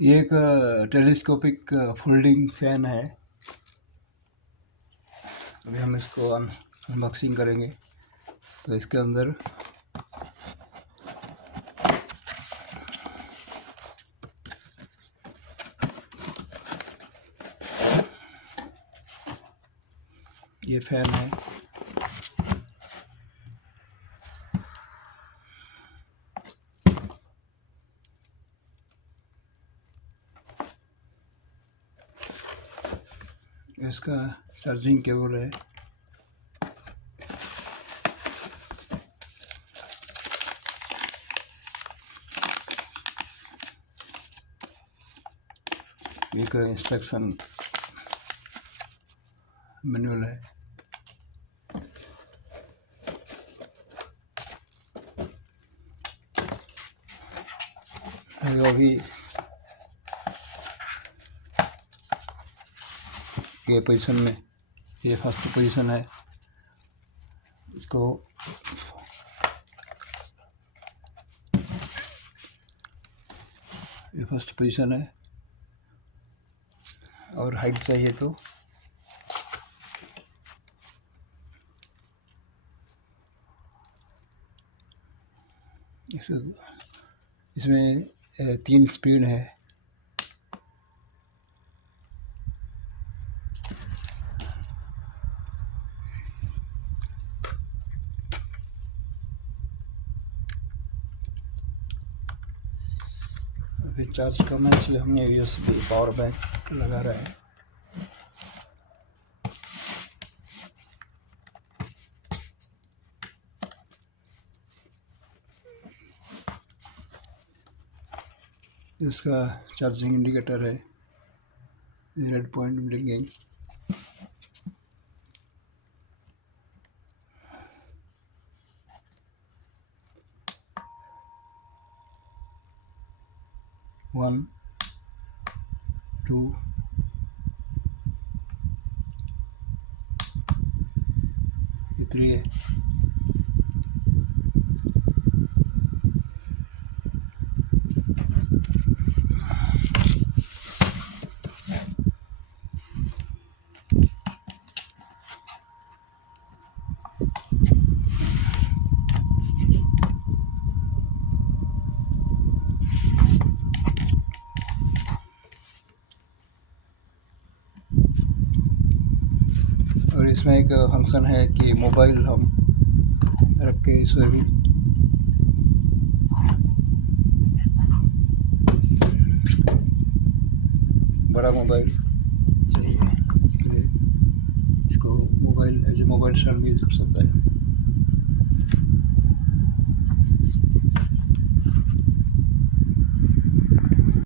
ये एक telescopic folding fan है। अभी हम इसको अनबॉक्सिंग करेंगे। तो इसके अंदर ये फैन है। इसका चार्जिंग केबल है। एक इंस्ट्रक्शन मैनुअल है। अभी ये पोजीशन में, ये फर्स्ट पोजीशन है। इसको ये फर्स्ट पोजीशन है। और हाइट चाहिए तो इसमें 3 स्पीड है। अभी चार्ज करना है, इसलिए हमने USB पावर बैंक लगा रहा है। इसका चार्जिंग इंडिकेटर है, रेड पॉइंट ब्लिंकिंग। वन 2 ये 3 है। और इसमें एक फंक्शन है कि मोबाइल हम रख के इसे भी बड़ा मोबाइल चाहिए, इसके लिए इसको mobile as a mobile stand भी यूज़ कर सकता है।